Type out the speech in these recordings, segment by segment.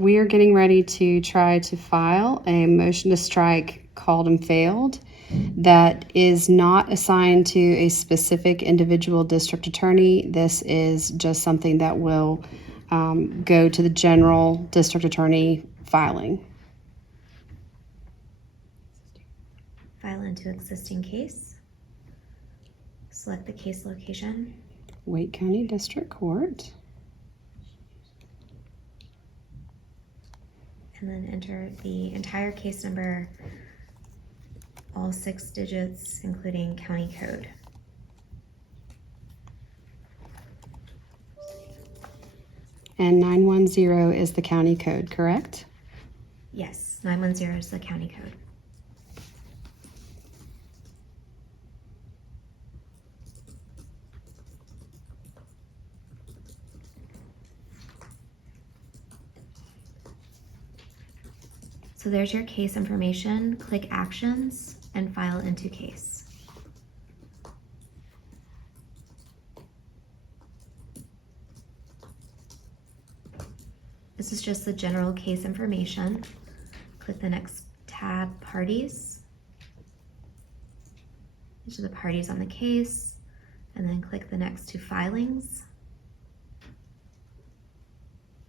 We are getting ready to try to file a motion to strike called and failed that is not assigned to a specific individual district attorney. This is just something that will go to the general district attorney filing. File into existing case. Select the case location. Wake County District Court. And then enter the entire case number, all 6 digits, including county code. And 910 is the county code, correct? Yes, 910 is the county code. So there's your case information. Click Actions and File into Case. This is just the general case information. Click the next tab, Parties. These are the parties on the case, and then click the next 2 filings.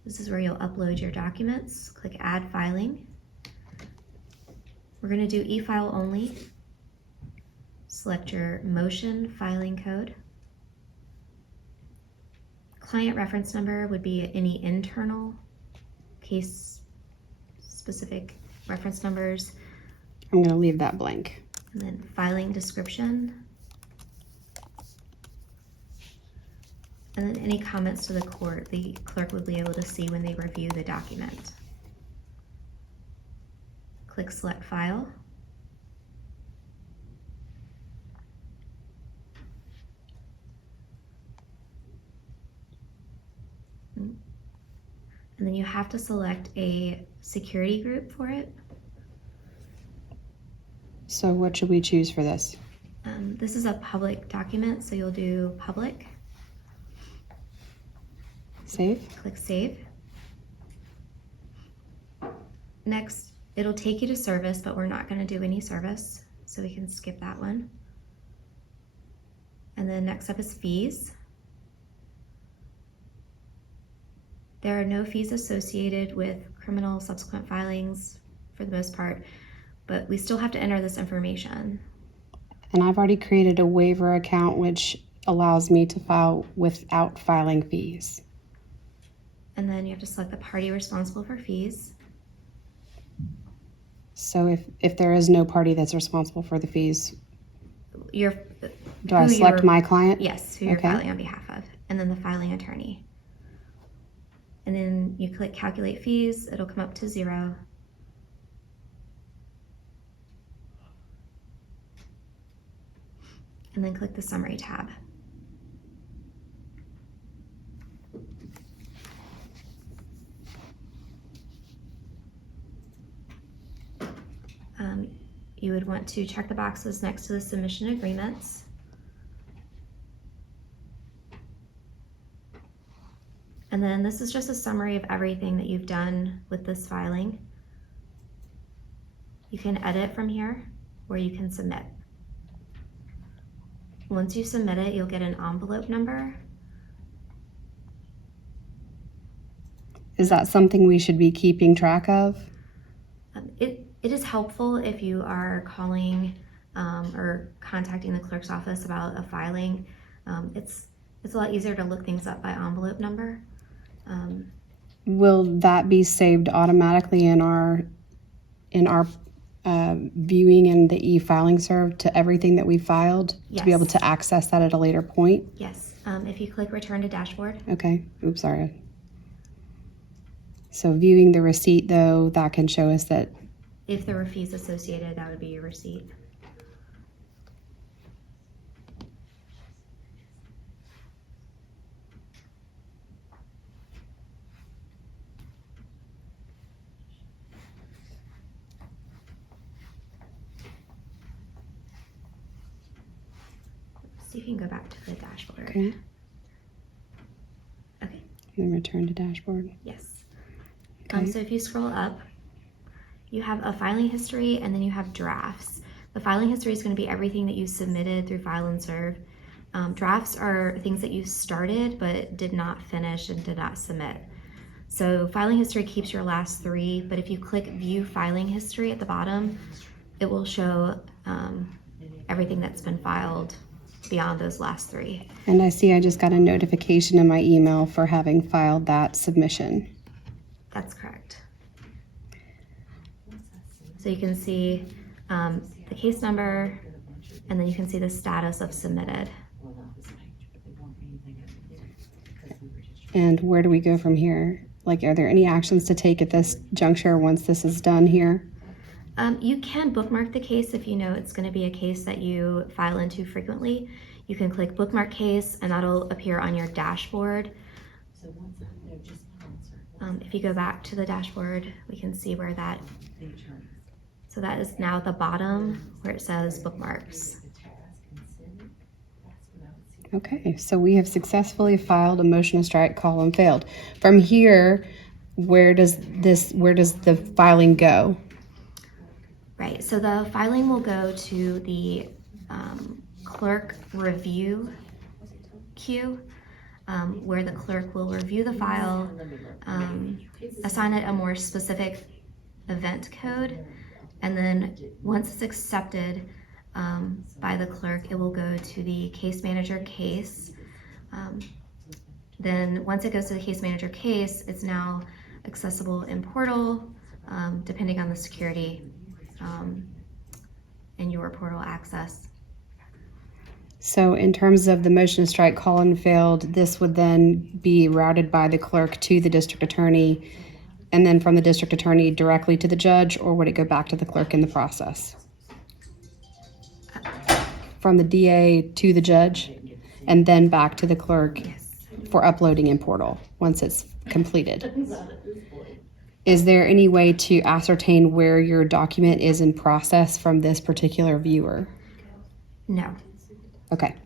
This is where you'll upload your documents. Click Add Filing. We're going to do e-file only. Select your motion filing code. Client reference number would be any internal case specific reference numbers. I'm going to leave that blank. And then filing description. And then any comments to the court, the clerk would be able to see when they review the document. Click Select File. And then you have to select a security group for it. So what should we choose for this? This is a public document, so you'll do public. Save. Click Save. Next, it'll take you to service, but we're not going to do any service, so we can skip that one. And then next up is fees. There are no fees associated with criminal subsequent filings for the most part, but we still have to enter this information. And I've already created a waiver account which allows me to file without filing fees. And then you have to select the party responsible for fees. So if there is no party that's responsible for the fees, do I select my client? Yes, who you're filing on behalf of, and then the filing attorney. And then you click Calculate Fees, it'll come up to 0. And then click the Summary tab. You would want to check the boxes next to the submission agreements. And then this is just a summary of everything that you've done with this filing. You can edit from here, or you can submit. Once you submit it, you'll get an envelope number. Is that something we should be keeping track of? It is helpful if you are calling or contacting the clerk's office about a filing. It's a lot easier to look things up by envelope number. Will that be saved automatically in our viewing in the e-filing serve to everything that we filed? Yes. To be able to access that at a later point? Yes. If you click Return to Dashboard. Okay. Oops, sorry. So viewing the receipt, though, that can show us that if there were fees associated, that would be your receipt. So you can go back to the dashboard. Okay. Okay. And then return to dashboard. Yes. Okay. So if you scroll up, you have a filing history and then you have drafts. The filing history is going to be everything that you submitted through File and Serve. Drafts are things that you started but did not finish and did not submit. So filing history keeps your last 3, but if you click View Filing History at the bottom, it will show everything that's been filed beyond those last 3. And I see I just got a notification in my email for having filed that submission. That's correct. So you can see the case number, and then you can see the status of submitted. And where do we go from here? Like, are there any actions to take at this juncture once this is done here? You can bookmark the case if you know it's going to be a case that you file into frequently. You can click Bookmark Case, and that'll appear on your dashboard. If you go back to the dashboard, we can see where that. So that is now at the bottom where it says Bookmarks. Okay, so we have successfully filed a motion to strike, call and failed. From here, where does the filing go? Right, so the filing will go to the clerk review queue, where the clerk will review the file, assign it a more specific event code, and then once it's accepted by the clerk, it will go to the case manager case. Then once it goes to the case manager case, it's now accessible in portal, depending on the security in your portal access. So in terms of the motion to strike, call and failed, this would then be routed by the clerk to the district attorney, and then from the district attorney directly to the judge, or would it go back to the clerk in the process? From the DA to the judge, and then back to the clerk for uploading in portal once it's completed. Is there any way to ascertain where your document is in process from this particular viewer? No. Okay.